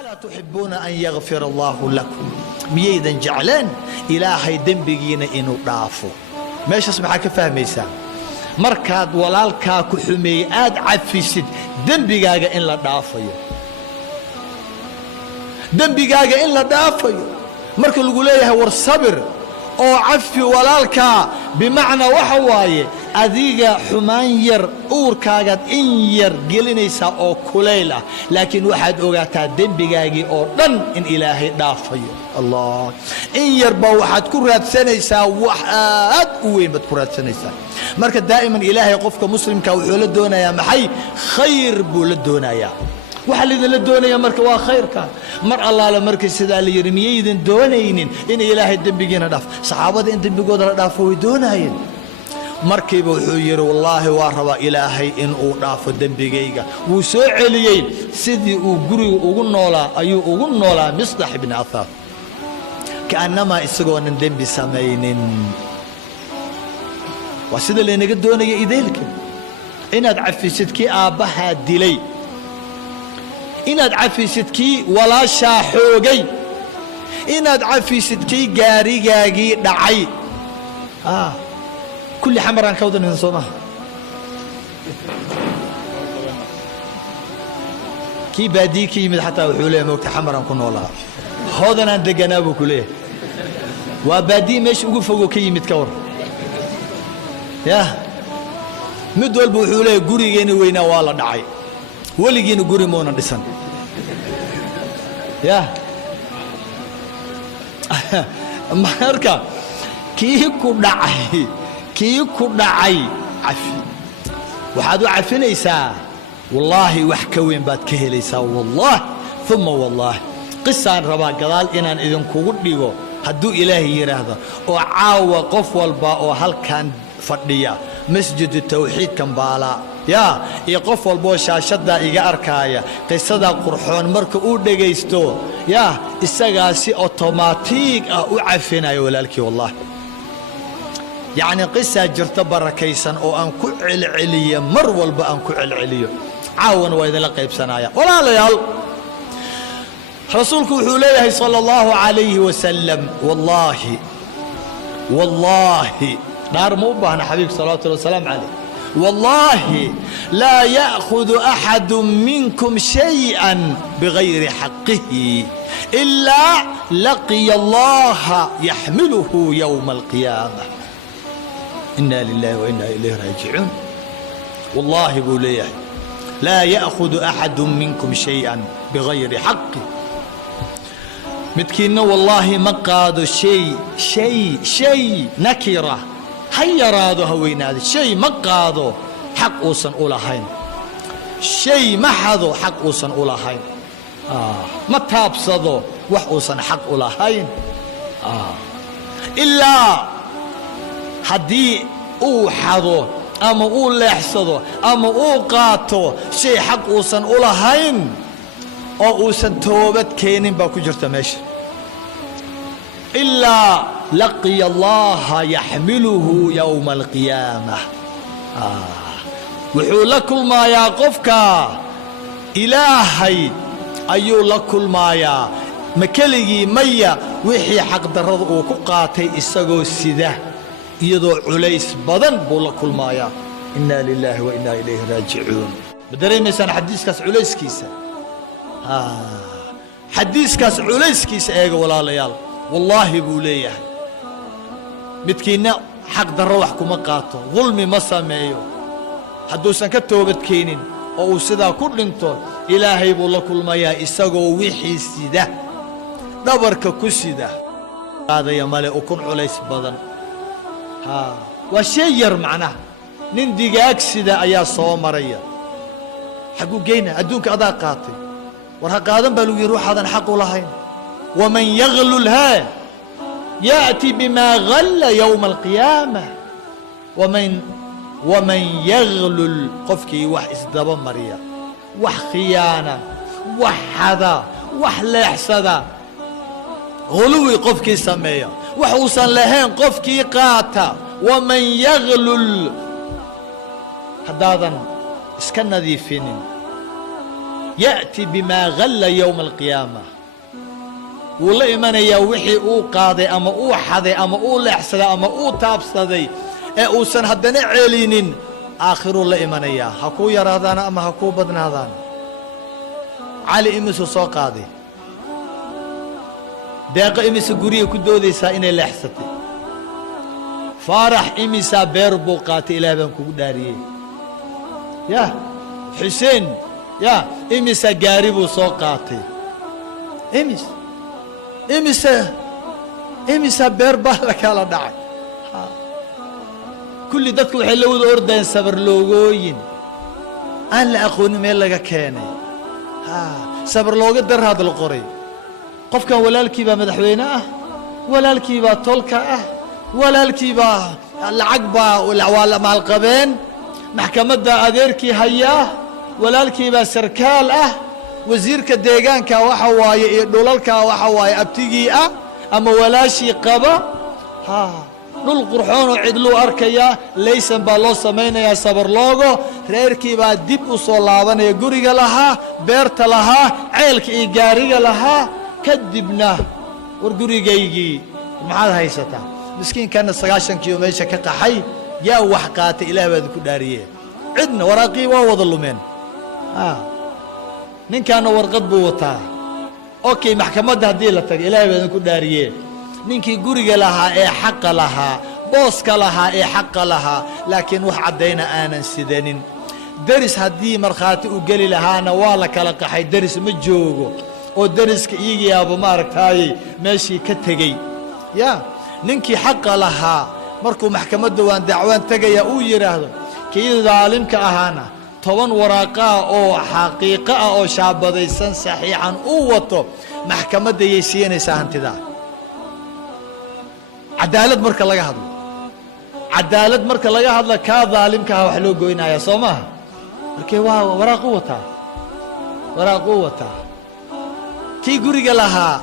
ألا تحبون أن يغفر الله لكم ميدا جعلان إلهي دنبجينا إنه ضعفوا ماشي اسمع كفهميسا markaad walaalkaa ku xumeeyay aad cafisid dembigaaga in la dhaafayo marka lagu leeyahay war sabir oo cafi walaalkaa bimacnaa waxa waaye adiga xumaan yar uurkaagaad in yar gelinaysaa oo kulayl ah laakiin waxaad ogaataa dembigaagii oo dhan in ilaahay dhaafayo allah in yarba waxaad ku raadsanaysaa wax aad u weyn baad ku raadsanaysaa marka daa'iman ilaahay qofka muslimka wuxuu la doonayaa maxay khayr buu la doonayaa waxa lidin doonaya marka waa khayrka mar allaala markii sida la yiri miyaydan doonaynin in ilaahay dambigiina dhaaf saxaabada in dambigooda la dhaafo way doonayeen markiiba wuxuu yiri wallaahi waa raba ilaahay in uu dhaafo dambigayga wuu soo celiyay sidii uu guriga ugu noolaa ayuu ugu noolaa Misdah ibn Athaf kaanama isagoonan dambi samaynin وسيد اللي نقدونه يديلك إن أدعفي سدكي آبها دلي إن أدعفي سدكي ولا شاحوجي إن أدعفي سدكي جاري جاجي دعي كل حمر عن كودن من صومه كي باديكي من حتى وحولي موت حمر عن كنولا هذا عند جنابه كله وبادي مش وقف فوق كي متكور يا مدول بوحوله غوريغينا وينا والا دحاي وليغينا غوري مونا دسن يا marka kii ku dhacay cafi waxaad u cafinaysaa wallahi wax ka weyn baad ka helaysaa wallahi thumma wallahi qisaan rabaa gadaal inaan idin kugu dhigo hadduu ilaahay yiraahdo oo caawa qof walba oo halkan fadhiya masjid tawxiid Kampala ya iyo qof walba shaashada iga arkaya qisada qurxoon marka uu dhageysto ya isagaasi automatic ah u cafinayo walaalkii wallahi يعني قصة جرت بركيسن أو أن كل علية مر والبا أن كل علية عاون وإذا لقيب سنايا ولا ليال رسولك حليه صلى الله عليه وسلم والله نار موبه أنا حبيب صلى الله عليه وسلم عليه والله لا يأخذ أحد منكم شيئا بغير حقه إلا لقي الله يحمله يوم القيامة إنا لله وإنا إليه راجعون والله بوليه لا يأخذ أحد منكم شيئا بغير حقه متكينا والله ما قادوا شيء نكرة هيا رادو هوينا هذا شيء ما قادوا حق أوسن أولا هين شيء ما حظوا حق أوسن أولا هين ما تابصدوا وح أوسن حق أولا هين إلا haddii uu xado ama uu leexsado ama uu qaato shay xaq uusan u lahayn oo uusan toobad keenin baa ku jirta meesha ilaa laqiya allaha yaxmiluhu yowma alqiyaamah wuxuu la kulmayaa qofka ilaahay ayuu la kulmayaa ma keligii maya wixii xaqdarrada uu ku qaatay isagoo sida iyadoo culays badan buu la kulmayaa inna lillahi wa inna ilayhi raaji'uun badareemaysan xadiiskaas culayskiisa xadiiskaas culayskiisa eega walaalayaal wallahi buu leeyahay midkiina xaq darro wax kuma qaato dulmi ma sameeyo hadduusan ka toobad keenin oo uu sidaa ku dhinto ilaahay buu la kulmayaa isagoo wixii sida dhabarka ku sida qaadaya male ukun culays badan وشيء معناه نندق أكسد أيا صومريا حقو جينا أدونك أدا قاطي ورها قادم بلو يروح هذا حق لهين ومن يغلل ها يأتي بما غل يوم القيامة ومن يغلل قفكي وح إسدابا مريا وح خيانة وح هذا وح لحسدا غلوي قفكي سمية وحوصا لهين قفكي قاتا ومن يغلل هدادا iska nadiifinin ya'ti bimaa ghalla yowma alqiyaama wuu la imanayaa wixii uu qaaday ama uu xaday ama uu leexsaday ama uu taabsaday ee uusan haddana celinin aakhiruu la imanayaa ha kuu yaraadaan ama ha kuu badnaadaan cali imisuu soo qaaday deeqo imise guriga ku doodaysaa inay leexsatay faarax imisaa beer buu qaatay ilaah baan kugu dhaariyey yah xuseen yah imisaa gaari buu soo qaatay imisaa beer baa la kala dhacay kulli dadku waxay la wada ordayeen sabar loogooyin aan la aqoonin meel laga keenay sabar looga darhaad la qoray qofkan walaalkii baa madaxweyne ah walaalkii baa tolka ah walaalkii baa lacag baa waa maalqabeen maxkamadda adeerkii hayaa walaalkii baa sarkaal ah wasiirka deegaanka waxa waaye iyo dhulalka waxa waaye abtigii ah ama walaashii qaba dhul qurxoon oo cidluu arkayaa laysan baa loo samaynayaa sabar loogo reerkii baa dib u soo laabanaya guriga lahaa beerta lahaa ceelka iyo gaariga lahaa kadibna war gurigaygii maxaad haysataa miskiinkanna 90 meesha ka qaxay yaa wax qaatay ilaah baad ku dhaariyeen cidna waraaqii waa wada lumeen ninkaana warqad buu wataa okay maxkamadda haddii la tago ilaah baad ku dhaariyeen ninkii guriga lahaa ee xaqa lahaa booska lahaa ee xaqa lahaa laakiin wax caddayna aanan sidanin deris haddii markhaati u geli lahaana waa la kala qaxay deris ma joogo oo deriska iyagiyaaba maaragtaayey meeshii ka tegey yaa ninkii xaqa lahaa markuu maxkamadda waan dacwaan tegaya uu yidhaahdo kii daalimka ahaana 10 waraaqaa oo xaqiiqo ah oo shaabadaysan saxiixan uu wato maxkamadda yay siinaysaa hantidaa cadaalad marka laga hadlo cadaalad marka laga hadlo kaa daalimka ah wax loo goynayaa soo maaha markee waa waraaquu wataa kii guriga lahaa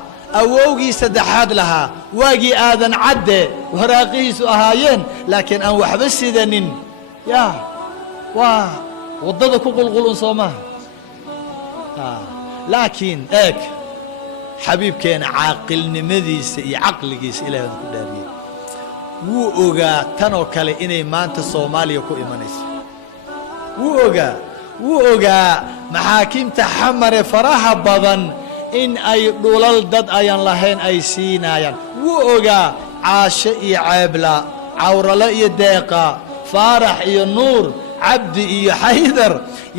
awowgii saddexaad lahaa waagii aadan cadde waraaqihiisu ahaayeen laakiin aan waxba sidanin yaa waa waddada ku qulqulun soo maaha laakiin eeg xabiibkeena caaqilnimadiisa iyo caqligiisa ilaah ku dhaariyey wuu ogaa tanoo kale inay maanta soomaaliya ku imanayso wuu ogaa maxaakiimta xamare faraha badan in ay dhulal dad ayan lahayn ay siinaayaan wuu ogaa caasho iyo ceebla cawrale iyo deeqa faarax iyo nuur cabdi iyo xaydar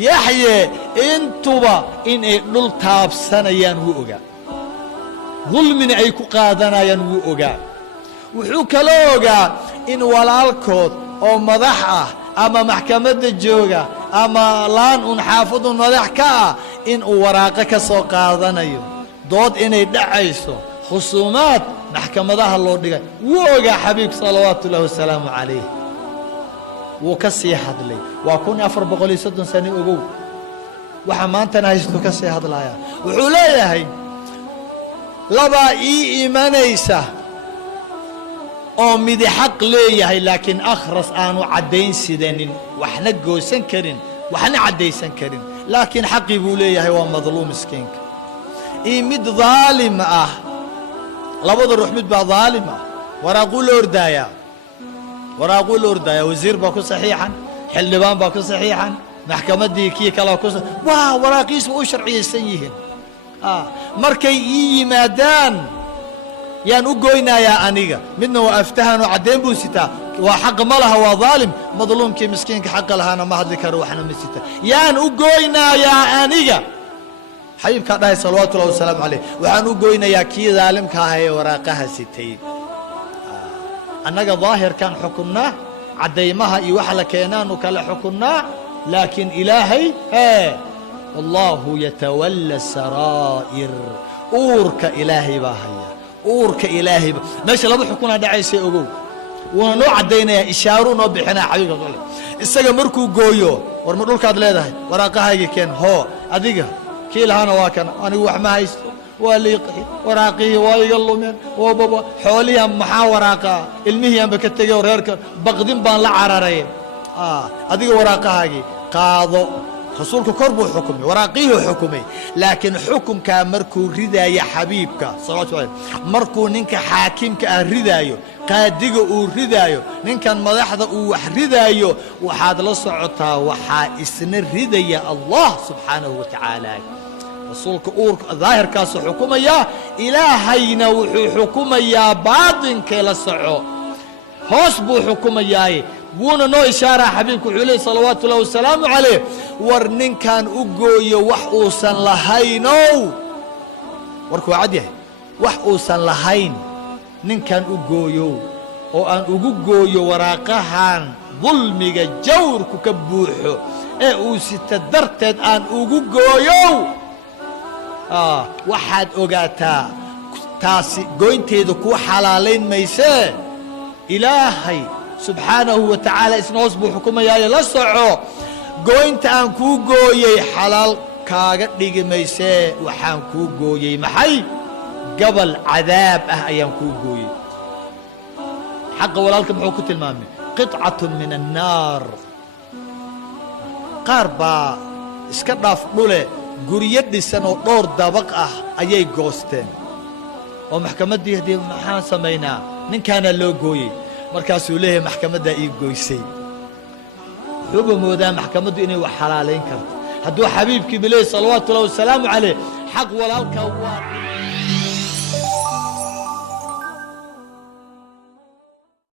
yaxye intuba inay dhul taabsanayaan wuu ogaa dulmina ay ku qaadanayaan wuu ogaa wuxuu kala ogaa in walaalkood oo madax ah ama maxkamadda jooga ama laan un xaafadun madax ka ah in uu waraaqo ka soo qaadanayo dood inay dhacayso khusuumaad maxkamadaha loo dhigay wuu ogaa xabiibka salawaatu ullahi wasalaamu calayh wuu ka sii hadlay waa 1430 sano ogow waxa maantana haysto ka sii hadlaya wuxuu leeyahay labaa ii imanaysa oo midi xaq leeyahay laakiin akhras aanu caddayn sidanin waxna goosan karin waxna caddaysan karin laakiin xaqii buu leeyahay waa madluum miskiinka ii mid daalim ah labada ruux mid baa daalim ah waraaquu la ordaayaa wasiir baa ku saxiixan xildhibaan baa ku saxiixan maxkamaddii kii kalea ku waa waraaqiisba u sharciyaysan yihiin markay ii yimaadaan yaan u goynayaa aniga midna waa aftahanoo caddayn buu sitaa waa xaqa ma laha waa daalim madluumkii miskiinka xaqa lahaana ma hadli karo waxna ma sita yaan u goynayaa aniga xabiibkaa dhahay salawaatu ullahi wasalaamu calayh waxaan u goynayaa kii daalimka ah ee waraaqaha sitay annaga daahirkaan xukunnaa caddaymaha iyo waxa la keenaanu kale xukunnaa laakiin ilaahay wallaahu yatawalla saraa'ir uurka ilaahay baa haya uurka ilaahayba meesha laba xukunaa dhacaysay ogow wuuna noo caddaynayaa ishaaruu noo bixinaya xabiibka kale isaga markuu gooyo war ma dhulkaad leedahay waraaqahayga keen hoo adiga kii lahaana waa kana anigu wax ma haysto waa liiqi waraaqihii waa iga lumeen baba xoolihiian maxaa waraaqaa ilmihiianba ka tegay oo reerka baqdin baan la cararay adiga waraaqahaagii qaado rasuulku kor buu xukumay waraaqihii xukumay laakiin xukunkaa markuu ridaayo xabiibka salawatu alayhi markuu ninka xaakimka ah ridaayo qaadiga uu ridaayo ninkan madaxda uu wax ridaayo waxaad la socotaa waxaa isna ridaya allah subxaanahu wa tacaala rasuulka uurka daahirkaasuu xukumayaa ilaahayna wuxuu xukumayaa baatinkee la soco hoos buu xukumayaaye wuuna noo ishaaraa xabiibku wuxuu leeyay salawaatu ullahi wasalaamu calayh war ninkan u gooyo wax uusan lahaynow warku waa cad yahay wax uusan lahayn ninkan u gooyow oo aan ugu gooyo waraaqahan dulmiga jawrku ka buuxo ee uu sita darteed aan ugu gooyow waxaad ogaataa taasi goynteeda kuu xalaalayn maysee ilaahay subxaanahu wa tacaala isna hoos buu xukumayaaye la soco gooynta aan kuu gooyey xalaal kaaga dhigi maysee waxaan kuu gooyey maxay gabal cadaab ah ayaan kuu gooyey xaqa walaalka muxuu ku tilmaamay qitcatun min annaar qaar baa iska dhaaf dhule guryo dhisan oo dhowr dabaq ah ayay goosteen oo maxkamaddii haddii maxaan samaynaa ninkaanaa loo gooyey markaasuu leeyahay maxkamaddaa ii goysay wuxuuba moodaa maxkamaddu inay wax xalaalayn karto hadduu xabiibkii bileey salawaatu ullahi wasalaamu calayh xaq walaalka waa